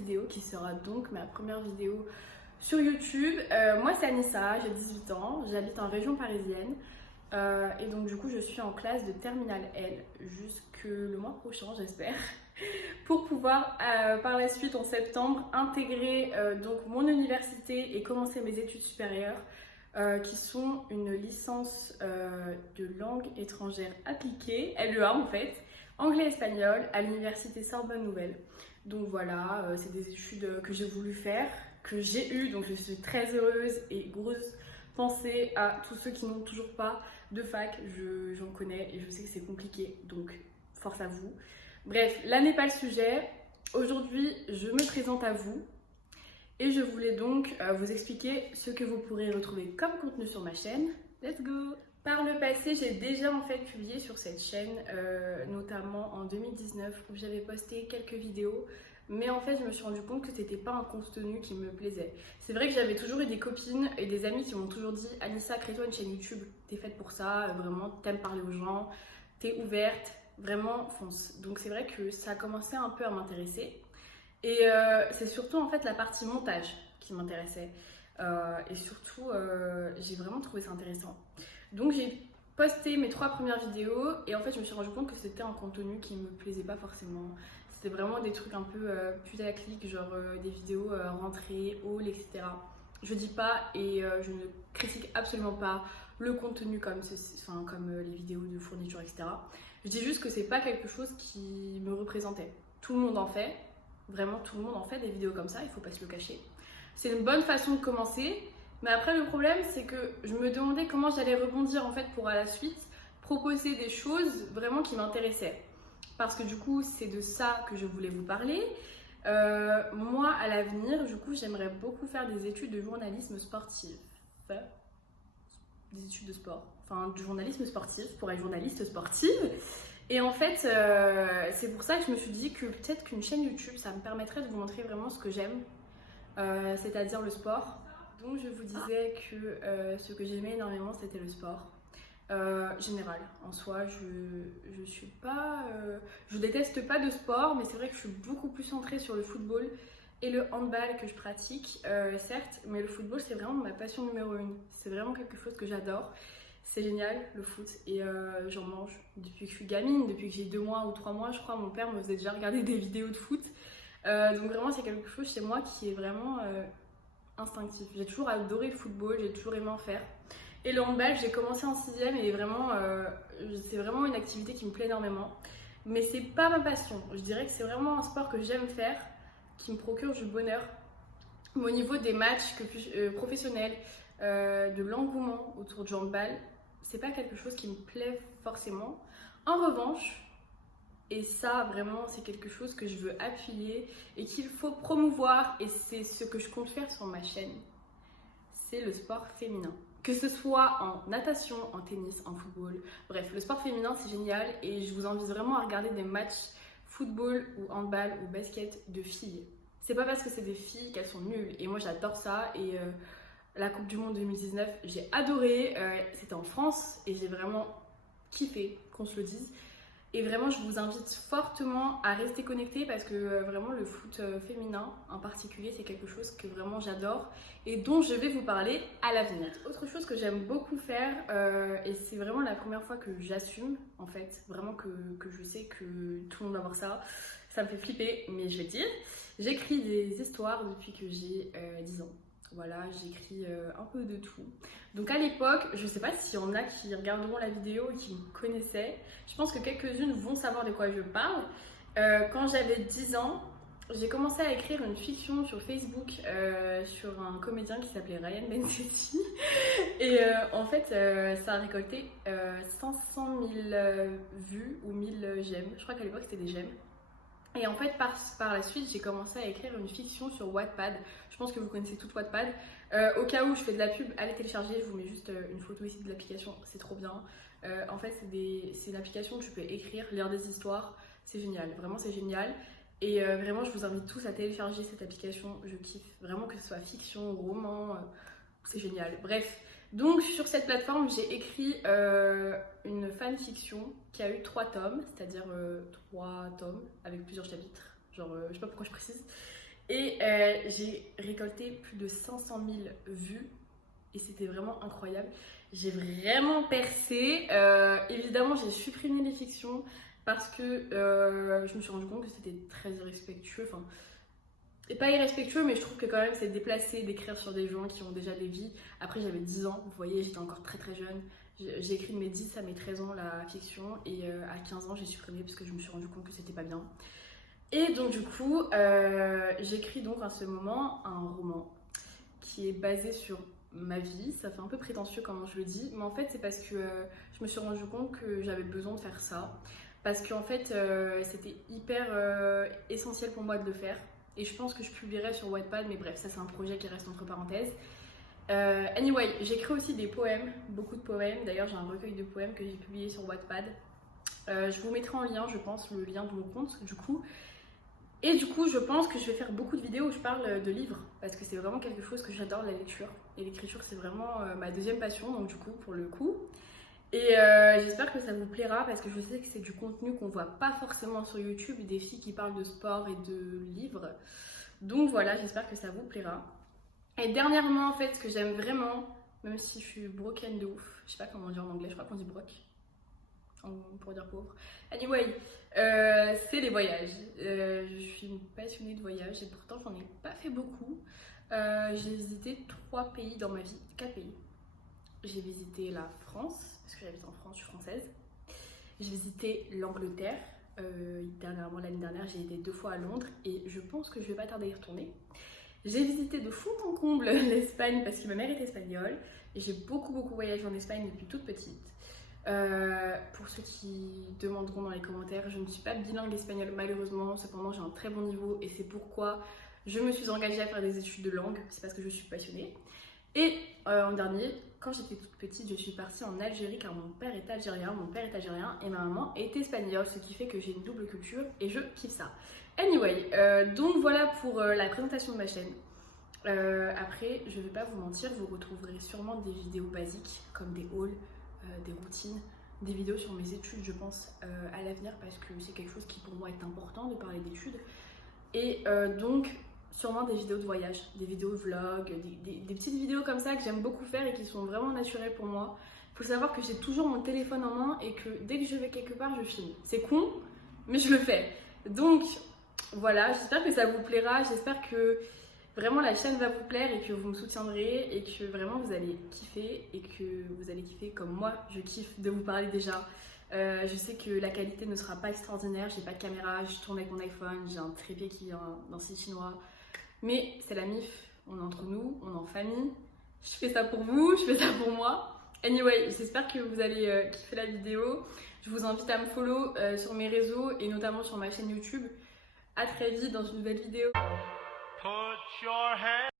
vidéo qui sera donc ma première vidéo sur YouTube. Moi c'est Anissa, j'ai 18 ans, j'habite en région parisienne et donc du coup je suis en classe de terminale L jusque le mois prochain j'espère pour pouvoir par la suite en septembre intégrer donc mon université et commencer mes études supérieures qui sont une licence de langue étrangère appliquée, LEA en fait, anglais-espagnol à l'université Sorbonne Nouvelle. Donc voilà, c'est des études que j'ai voulu faire, que j'ai eues, donc je suis très heureuse et grosse pensée à tous ceux qui n'ont toujours pas de fac, j'en connais et je sais que c'est compliqué, donc force à vous. Bref, là n'est pas le sujet. Aujourd'hui, je me présente à vous et je voulais donc vous expliquer ce que vous pourrez retrouver comme contenu sur ma chaîne. Let's go! Par le passé, j'ai déjà en fait publié sur cette chaîne, notamment en 2019 où j'avais posté quelques vidéos. Mais en fait, je me suis rendu compte que c'était pas un contenu qui me plaisait. C'est vrai que j'avais toujours eu des copines et des amis qui m'ont toujours dit « Anissa, crée-toi une chaîne YouTube, t'es faite pour ça, vraiment, t'aimes parler aux gens, t'es ouverte, vraiment, fonce ». Donc c'est vrai que ça a commencé un peu à m'intéresser. Et c'est surtout en fait la partie montage qui m'intéressait. Et surtout, j'ai vraiment trouvé ça intéressant. Donc j'ai posté mes 3 premières vidéos et en fait je me suis rendu compte que c'était un contenu qui me plaisait pas forcément. C'était vraiment des trucs un peu putaclic, genre des vidéos rentrées, haul, etc. Je dis pas et je ne critique absolument pas le contenu comme, comme les vidéos de fourniture, etc. Je dis juste que c'est pas quelque chose qui me représentait. Tout le monde en fait, vraiment tout le monde en fait des vidéos comme ça, il faut pas se le cacher. C'est une bonne façon de commencer. Mais après le problème c'est que je me demandais comment j'allais rebondir en fait pour à la suite proposer des choses vraiment qui m'intéressaient. Parce que du coup c'est de ça que je voulais vous parler. Moi à l'avenir du coup j'aimerais beaucoup faire des études de journalisme sportif. Des études de sport. Enfin du journalisme sportif pour être journaliste sportive. Et en fait c'est pour ça que je me suis dit que peut-être qu'une chaîne YouTube ça me permettrait de vous montrer vraiment ce que j'aime. C'est-à-dire le sport. Donc je vous disais que ce que j'aimais énormément c'était le sport général. En soi je suis pas je déteste pas de sport, mais c'est vrai que je suis beaucoup plus centrée sur le football et le handball que je pratique, certes, mais le football c'est vraiment ma passion numéro 1. C'est vraiment quelque chose que j'adore. C'est génial le foot et j'en mange depuis que je suis gamine, depuis que j'ai 2 mois ou 3 mois je crois. Mon père me faisait déjà regarder des vidéos de foot. Donc vraiment c'est quelque chose chez moi qui est vraiment instinctif. J'ai toujours adoré le football, j'ai toujours aimé en faire. Et le handball, j'ai commencé en 6ème et vraiment, c'est vraiment une activité qui me plaît énormément. Mais c'est pas ma passion. Je dirais que c'est vraiment un sport que j'aime faire, qui me procure du bonheur. Mais au niveau des matchs professionnels, de l'engouement autour du handball, c'est pas quelque chose qui me plaît forcément. En revanche, et ça, vraiment, c'est quelque chose que je veux appuyer et qu'il faut promouvoir. Et c'est ce que je compte faire sur ma chaîne. C'est le sport féminin. Que ce soit en natation, en tennis, en football. Bref, le sport féminin, c'est génial. Et je vous invite vraiment à regarder des matchs football ou handball ou basket de filles. C'est pas parce que c'est des filles qu'elles sont nulles. Et moi, j'adore ça. Et la Coupe du Monde 2019, j'ai adoré. C'était en France et j'ai vraiment kiffé, qu'on se le dise. Et vraiment, je vous invite fortement à rester connectés parce que vraiment le foot féminin en particulier, c'est quelque chose que vraiment j'adore et dont je vais vous parler à l'avenir. Autre chose que j'aime beaucoup faire, et c'est vraiment la première fois que j'assume, en fait, vraiment que je sais que tout le monde va voir ça, ça me fait flipper, mais je vais dire, j'écris des histoires depuis que j'ai 10 ans. Voilà, j'écris un peu de tout. Donc à l'époque, je sais pas s'il y en a qui regarderont la vidéo et qui me connaissaient. Je pense que quelques-unes vont savoir de quoi je parle. Quand j'avais 10 ans, j'ai commencé à écrire une fiction sur Facebook sur un comédien qui s'appelait Ryan Bensetti. Et en fait, ça a récolté 500 000 vues ou 1000 j'aime. Je crois qu'à l'époque, c'était des j'aime. Et en fait, par la suite, j'ai commencé à écrire une fiction sur Wattpad. Je pense que vous connaissez tout Wattpad. Au cas où je fais de la pub, allez télécharger. Je vous mets juste une photo ici de l'application. C'est trop bien. En fait, c'est une application où tu peux écrire, lire des histoires. C'est génial. Vraiment, c'est génial. Et vraiment, je vous invite tous à télécharger cette application. Je kiffe. Vraiment, que ce soit fiction, roman. C'est génial. Bref. Donc sur cette plateforme, j'ai écrit une fanfiction qui a eu 3 tomes, c'est-à-dire 3 tomes avec plusieurs chapitres, genre je sais pas pourquoi je précise. Et j'ai récolté plus de 500 000 vues et c'était vraiment incroyable. J'ai vraiment percé. Évidemment, j'ai supprimé les fictions parce que je me suis rendu compte que c'était très irrespectueux. Enfin, et pas irrespectueux, mais je trouve que quand même c'est déplacé d'écrire sur des gens qui ont déjà des vies. Après, j'avais 10 ans, vous voyez, j'étais encore très très jeune. J'ai écrit de mes 10 à mes 13 ans la fiction et à 15 ans, j'ai supprimé parce que je me suis rendu compte que c'était pas bien. Et donc du coup, j'écris donc à ce moment un roman qui est basé sur ma vie. Ça fait un peu prétentieux comment je le dis, mais en fait c'est parce que je me suis rendu compte que j'avais besoin de faire ça. Parce qu'en fait c'était hyper essentiel pour moi de le faire. Et je pense que je publierai sur Wattpad, mais bref, ça c'est un projet qui reste entre parenthèses. Anyway, j'écris aussi des poèmes, beaucoup de poèmes. D'ailleurs j'ai un recueil de poèmes que j'ai publié sur Wattpad. Je vous mettrai en lien, je pense, le lien de mon compte du coup. Et du coup, je pense que je vais faire beaucoup de vidéos où je parle de livres parce que c'est vraiment quelque chose que j'adore, la lecture. Et l'écriture, c'est vraiment ma deuxième passion, donc du coup, pour le coup. Et j'espère que ça vous plaira parce que je sais que c'est du contenu qu'on voit pas forcément sur YouTube, des filles qui parlent de sport et de livres. Donc voilà, j'espère que ça vous plaira. Et dernièrement, en fait, ce que j'aime vraiment, même si je suis broken de ouf, je sais pas comment dire en anglais, je crois qu'on dit broke. Pour dire pauvre. Anyway, c'est les voyages. Je suis une passionnée de voyages et pourtant j'en ai pas fait beaucoup. J'ai visité 3 pays dans ma vie, 4 pays. J'ai visité la France, parce que j'habite en France, je suis française. J'ai visité l'Angleterre. Dernièrement, l'année dernière, j'ai été 2 fois à Londres et je pense que je vais pas tarder à y retourner. J'ai visité de fond en comble l'Espagne parce que ma mère est espagnole et j'ai beaucoup voyagé en Espagne depuis toute petite. Pour ceux qui demanderont dans les commentaires, je ne suis pas bilingue espagnol malheureusement, cependant j'ai un très bon niveau et c'est pourquoi je me suis engagée à faire des études de langue, c'est parce que je suis passionnée. Et en dernier, quand j'étais toute petite, je suis partie en Algérie car mon père est algérien et ma maman est espagnole, ce qui fait que j'ai une double culture et je kiffe ça. Anyway, donc voilà pour la présentation de ma chaîne. Après, je vais pas vous mentir, vous retrouverez sûrement des vidéos basiques comme des hauls, des routines, des vidéos sur mes études je pense à l'avenir parce que c'est quelque chose qui pour moi est important de parler d'études et donc sûrement des vidéos de voyage, des vidéos de vlog, des petites vidéos comme ça que j'aime beaucoup faire et qui sont vraiment naturelles pour moi. Faut savoir que j'ai toujours mon téléphone en main et que dès que je vais quelque part je filme. C'est con mais je le fais. Donc voilà, j'espère que ça vous plaira, j'espère que vraiment la chaîne va vous plaire et que vous me soutiendrez et que vraiment vous allez kiffer et que vous allez kiffer comme moi je kiffe de vous parler déjà. Je sais que la qualité ne sera pas extraordinaire, j'ai pas de caméra, je tourne avec mon iPhone, j'ai un trépied qui vient d'un site chinois. Mais c'est la MIF, on est entre nous, on est en famille. Je fais ça pour vous, je fais ça pour moi. Anyway, j'espère que vous allez kiffer la vidéo. Je vous invite à me follow sur mes réseaux et notamment sur ma chaîne YouTube. À très vite dans une nouvelle vidéo.